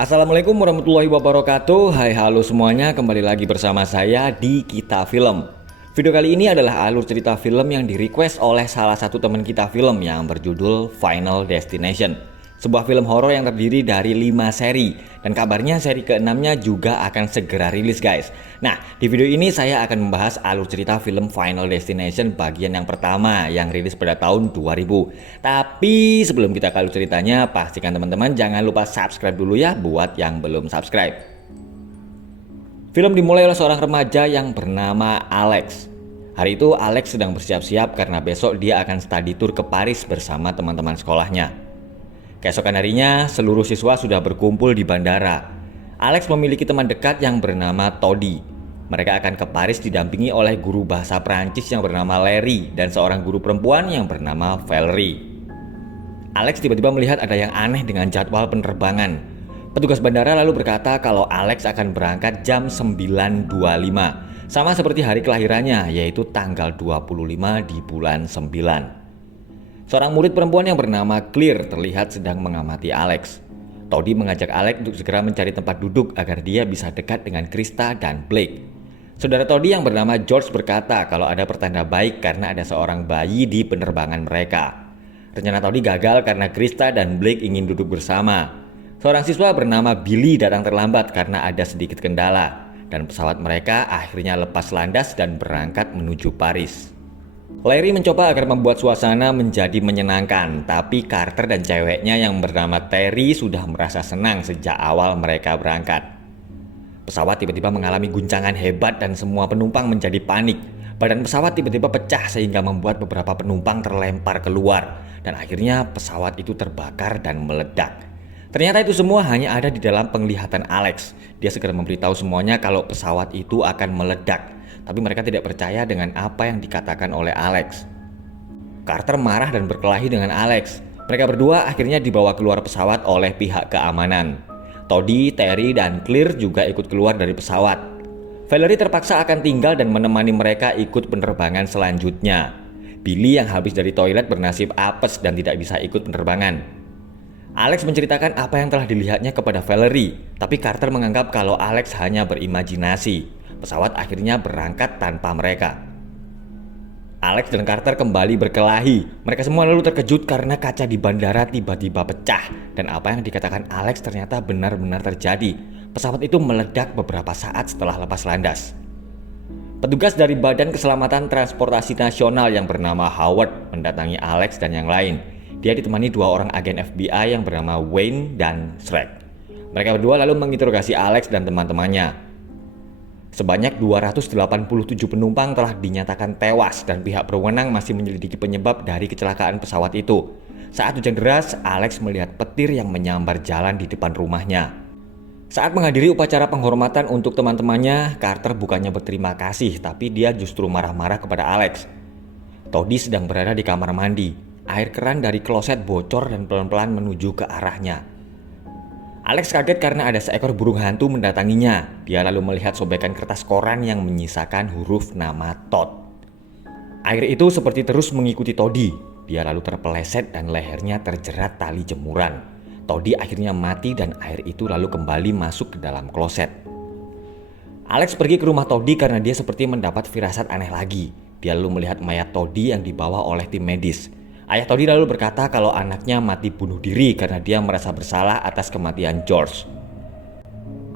Assalamualaikum warahmatullahi wabarakatuh. Hai halo semuanya, kembali lagi bersama saya di Kita Film. Video kali ini adalah alur cerita film yang di-request oleh salah satu teman kita film yang berjudul Final Destination. Sebuah film horor yang terdiri dari 5 seri, dan kabarnya seri ke-6-nya juga akan segera rilis guys. Nah, di video ini saya akan membahas alur cerita film Final Destination bagian yang pertama yang rilis pada tahun 2000. Tapi sebelum kita ke alur ceritanya, pastikan teman-teman jangan lupa subscribe dulu ya buat yang belum subscribe. Film dimulai oleh seorang remaja yang bernama Alex. Hari itu Alex sedang bersiap-siap karena besok dia akan study tour ke Paris bersama teman-teman sekolahnya. Keesokan harinya, seluruh siswa sudah berkumpul di bandara. Alex memiliki teman dekat yang bernama Toddy. Mereka akan ke Paris didampingi oleh guru bahasa Prancis yang bernama Larry dan seorang guru perempuan yang bernama Valerie. Alex tiba-tiba melihat ada yang aneh dengan jadwal penerbangan. Petugas bandara lalu berkata kalau Alex akan berangkat jam 9.25, sama seperti hari kelahirannya, yaitu tanggal 25 di bulan 9. Seorang murid perempuan yang bernama Claire terlihat sedang mengamati Alex. Toddy mengajak Alex untuk segera mencari tempat duduk agar dia bisa dekat dengan Krista dan Blake. Saudara Toddy yang bernama George berkata kalau ada pertanda baik karena ada seorang bayi di penerbangan mereka. Rencana Toddy gagal karena Krista dan Blake ingin duduk bersama. Seorang siswa bernama Billy datang terlambat karena ada sedikit kendala, dan pesawat mereka akhirnya lepas landas dan berangkat menuju Paris. Larry mencoba agar membuat suasana menjadi menyenangkan, tapi Carter dan ceweknya yang bernama Terry sudah merasa senang sejak awal mereka berangkat. Pesawat tiba-tiba mengalami guncangan hebat dan semua penumpang menjadi panik. Badan pesawat tiba-tiba pecah sehingga membuat beberapa penumpang terlempar keluar, dan akhirnya pesawat itu terbakar dan meledak. Ternyata itu semua hanya ada di dalam penglihatan Alex. Dia segera memberitahu semuanya kalau pesawat itu akan meledak. Tapi mereka tidak percaya dengan apa yang dikatakan oleh Alex. Carter marah dan berkelahi dengan Alex. Mereka berdua akhirnya dibawa keluar pesawat oleh pihak keamanan. Toddy, Terry, dan Claire juga ikut keluar dari pesawat. Valerie terpaksa akan tinggal dan menemani mereka ikut penerbangan selanjutnya. Billy yang habis dari toilet bernasib apes dan tidak bisa ikut penerbangan. Alex menceritakan apa yang telah dilihatnya kepada Valerie, tapi Carter menganggap kalau Alex hanya berimajinasi. Pesawat akhirnya berangkat tanpa mereka. Alex dan Carter kembali berkelahi. Mereka semua lalu terkejut karena kaca di bandara tiba-tiba pecah. Dan apa yang dikatakan Alex ternyata benar-benar terjadi. Pesawat itu meledak beberapa saat setelah lepas landas. Petugas dari Badan Keselamatan Transportasi Nasional yang bernama Howard mendatangi Alex dan yang lain. Dia ditemani 2 orang agen FBI yang bernama Wayne dan Shrek. Mereka berdua lalu menginterogasi Alex dan teman-temannya. Sebanyak 287 penumpang telah dinyatakan tewas dan pihak berwenang masih menyelidiki penyebab dari kecelakaan pesawat itu. Saat hujan deras, Alex melihat petir yang menyambar jalan di depan rumahnya. Saat menghadiri upacara penghormatan untuk teman-temannya, Carter bukannya berterima kasih, tapi dia justru marah-marah kepada Alex. Toddy sedang berada di kamar mandi. Air keran dari kloset bocor dan pelan-pelan menuju ke arahnya. Alex kaget karena ada seekor burung hantu mendatanginya. Dia lalu melihat sobekan kertas koran yang menyisakan huruf nama Todd. Air itu seperti terus mengikuti Toddy. Dia lalu terpeleset dan lehernya terjerat tali jemuran. Toddy akhirnya mati dan air itu lalu kembali masuk ke dalam kloset. Alex pergi ke rumah Toddy karena dia seperti mendapat firasat aneh lagi. Dia lalu melihat mayat Toddy yang dibawa oleh tim medis. Ayah Toddy lalu berkata kalau anaknya mati bunuh diri karena dia merasa bersalah atas kematian George.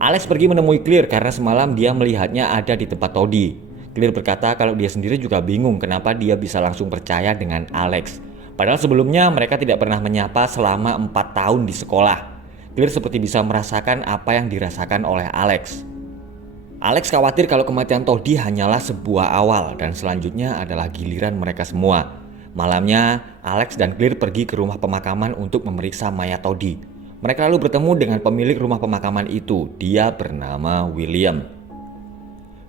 Alex pergi menemui Claire karena semalam dia melihatnya ada di tempat Toddy. Claire berkata kalau dia sendiri juga bingung kenapa dia bisa langsung percaya dengan Alex. Padahal sebelumnya mereka tidak pernah menyapa selama 4 tahun di sekolah. Claire seperti bisa merasakan apa yang dirasakan oleh Alex. Alex khawatir kalau kematian Toddy hanyalah sebuah awal dan selanjutnya adalah giliran mereka semua. Malamnya, Alex dan Claire pergi ke rumah pemakaman untuk memeriksa mayat Toddy. Mereka lalu bertemu dengan pemilik rumah pemakaman itu. Dia bernama William.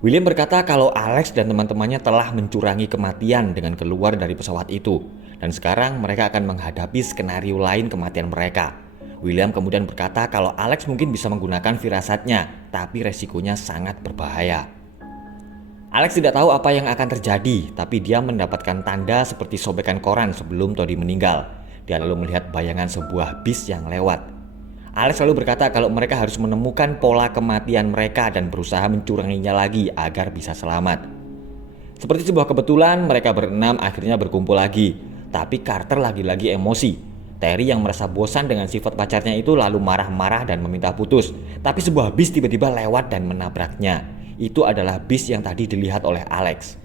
William berkata kalau Alex dan teman-temannya telah mencurangi kematian dengan keluar dari pesawat itu. Dan sekarang mereka akan menghadapi skenario lain kematian mereka. William kemudian berkata kalau Alex mungkin bisa menggunakan firasatnya, tapi resikonya sangat berbahaya. Alex tidak tahu apa yang akan terjadi, tapi dia mendapatkan tanda seperti sobekan koran sebelum Toddy meninggal. Dia lalu melihat bayangan sebuah bis yang lewat. Alex selalu berkata kalau mereka harus menemukan pola kematian mereka dan berusaha mencuranginya lagi agar bisa selamat. Seperti sebuah kebetulan, mereka berenam akhirnya berkumpul lagi. Tapi Carter lagi-lagi emosi. Terry yang merasa bosan dengan sifat pacarnya itu lalu marah-marah dan meminta putus. Tapi sebuah bis tiba-tiba lewat dan menabraknya. Itu adalah bis yang tadi dilihat oleh Alex.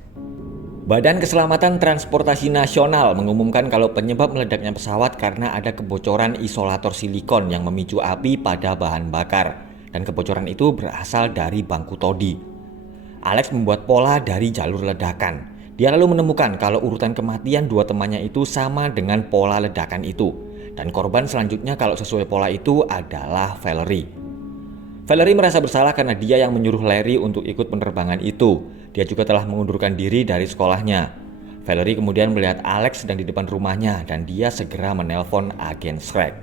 Badan Keselamatan Transportasi Nasional mengumumkan kalau penyebab meledaknya pesawat karena ada kebocoran isolator silikon yang memicu api pada bahan bakar. Dan kebocoran itu berasal dari bangku todi. Alex membuat pola dari jalur ledakan. Dia lalu menemukan kalau urutan kematian dua temannya itu sama dengan pola ledakan itu. Dan korban selanjutnya kalau sesuai pola itu adalah Valerie. Valerie merasa bersalah karena dia yang menyuruh Larry untuk ikut penerbangan itu. Dia juga telah mengundurkan diri dari sekolahnya. Valerie kemudian melihat Alex sedang di depan rumahnya dan dia segera menelpon agen Schrag.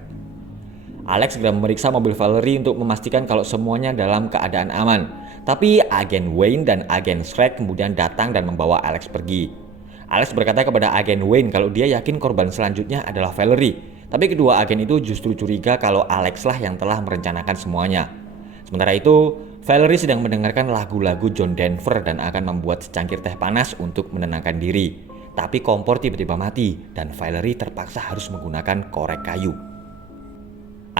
Alex segera memeriksa mobil Valerie untuk memastikan kalau semuanya dalam keadaan aman. Tapi agen Wayne dan agen Schrag kemudian datang dan membawa Alex pergi. Alex berkata kepada agen Wayne kalau dia yakin korban selanjutnya adalah Valerie. Tapi kedua agen itu justru curiga kalau Alex lah yang telah merencanakan semuanya. Sementara itu, Valerie sedang mendengarkan lagu-lagu John Denver dan akan membuat secangkir teh panas untuk menenangkan diri. Tapi kompor tiba-tiba mati dan Valerie terpaksa harus menggunakan korek kayu.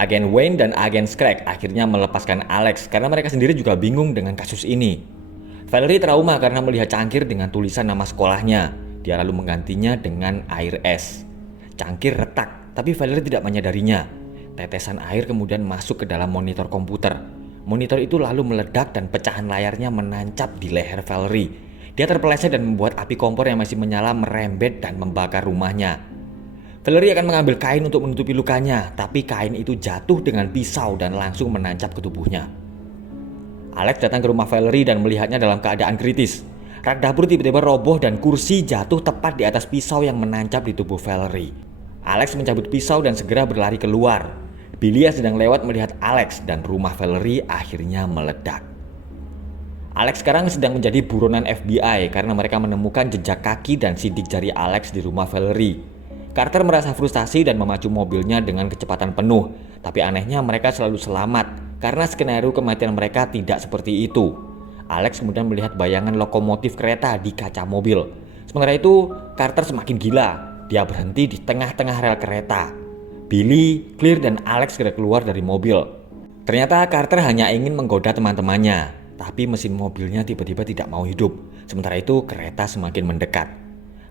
Agen Wayne dan agen Schrag akhirnya melepaskan Alex karena mereka sendiri juga bingung dengan kasus ini. Valerie trauma karena melihat cangkir dengan tulisan nama sekolahnya. Dia lalu menggantinya dengan air es. Cangkir retak, tapi Valerie tidak menyadarinya. Tetesan air kemudian masuk ke dalam monitor komputer. Monitor itu lalu meledak dan pecahan layarnya menancap di leher Valerie. Dia terpeleset dan membuat api kompor yang masih menyala merembet dan membakar rumahnya. Valerie akan mengambil kain untuk menutupi lukanya, tapi kain itu jatuh dengan pisau dan langsung menancap ke tubuhnya. Alex datang ke rumah Valerie dan melihatnya dalam keadaan kritis. Rak dapur tiba-tiba roboh dan kursi jatuh tepat di atas pisau yang menancap di tubuh Valerie. Alex mencabut pisau dan segera berlari keluar. Billy yang sedang lewat melihat Alex dan rumah Valerie akhirnya meledak. Alex sekarang sedang menjadi buronan FBI karena mereka menemukan jejak kaki dan sidik jari Alex di rumah Valerie. Carter merasa frustasi dan memacu mobilnya dengan kecepatan penuh. Tapi anehnya mereka selalu selamat karena skenario kematian mereka tidak seperti itu. Alex kemudian melihat bayangan lokomotif kereta di kaca mobil. Sementara itu Carter semakin gila. Dia berhenti di tengah-tengah rel kereta. Billy, Claire, dan Alex segera keluar dari mobil. Ternyata Carter hanya ingin menggoda teman-temannya, tapi mesin mobilnya tiba-tiba tidak mau hidup. Sementara itu kereta semakin mendekat.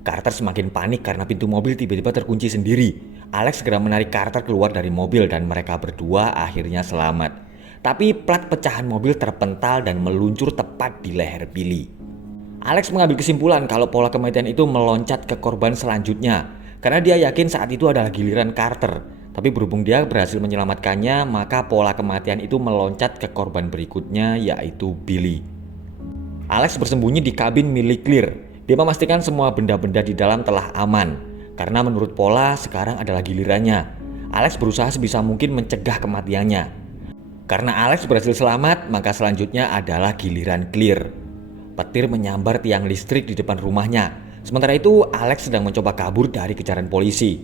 Carter semakin panik karena pintu mobil tiba-tiba terkunci sendiri. Alex segera menarik Carter keluar dari mobil dan mereka berdua akhirnya selamat. Tapi plat pecahan mobil terpental dan meluncur tepat di leher Billy. Alex mengambil kesimpulan kalau pola kematian itu meloncat ke korban selanjutnya. Karena dia yakin saat itu adalah giliran Carter. Tapi berhubung dia berhasil menyelamatkannya, maka pola kematian itu meloncat ke korban berikutnya, yaitu Billy. Alex bersembunyi di kabin milik Claire. Dia memastikan semua benda-benda di dalam telah aman. Karena menurut pola sekarang adalah gilirannya. Alex berusaha sebisa mungkin mencegah kematiannya. Karena Alex berhasil selamat, maka selanjutnya adalah giliran Claire. Petir menyambar tiang listrik di depan rumahnya. Sementara itu, Alex sedang mencoba kabur dari kejaran polisi.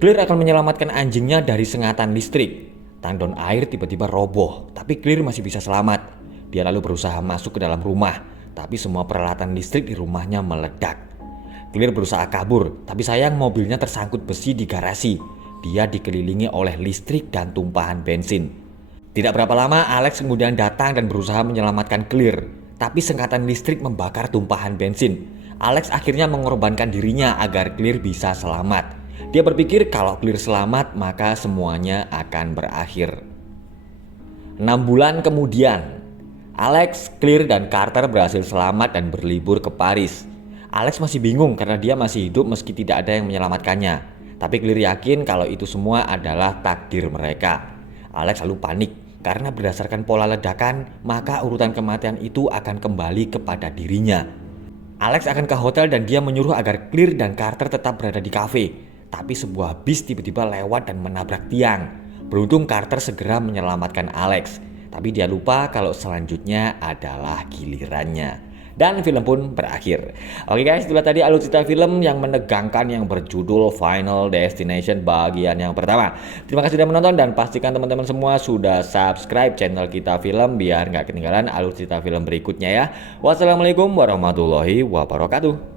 Claire akan menyelamatkan anjingnya dari sengatan listrik. Tandon air tiba-tiba roboh, tapi Claire masih bisa selamat. Dia lalu berusaha masuk ke dalam rumah, tapi semua peralatan listrik di rumahnya meledak. Claire berusaha kabur, tapi sayang mobilnya tersangkut besi di garasi. Dia dikelilingi oleh listrik dan tumpahan bensin. Tidak berapa lama, Alex kemudian datang dan berusaha menyelamatkan Claire. Tapi sengatan listrik membakar tumpahan bensin. Alex akhirnya mengorbankan dirinya agar Claire bisa selamat. Dia berpikir kalau Claire selamat maka semuanya akan berakhir. 6 bulan kemudian, Alex, Claire, dan Carter berhasil selamat dan berlibur ke Paris. Alex masih bingung karena dia masih hidup meski tidak ada yang menyelamatkannya. Tapi Claire yakin kalau itu semua adalah takdir mereka. Alex lalu panik karena berdasarkan pola ledakan maka urutan kematian itu akan kembali kepada dirinya. Alex akan ke hotel dan dia menyuruh agar Claire dan Carter tetap berada di kafe. Tapi sebuah bis tiba-tiba lewat dan menabrak tiang. Beruntung Carter segera menyelamatkan Alex. Tapi dia lupa kalau selanjutnya adalah gilirannya. dan film pun berakhir. Oke guys, itulah tadi alur cerita film yang menegangkan yang berjudul Final Destination bagian yang pertama. Terima kasih sudah menonton dan pastikan teman-teman semua sudah subscribe channel Kita Film biar nggak ketinggalan alur cerita film berikutnya ya. Wassalamualaikum warahmatullahi wabarakatuh.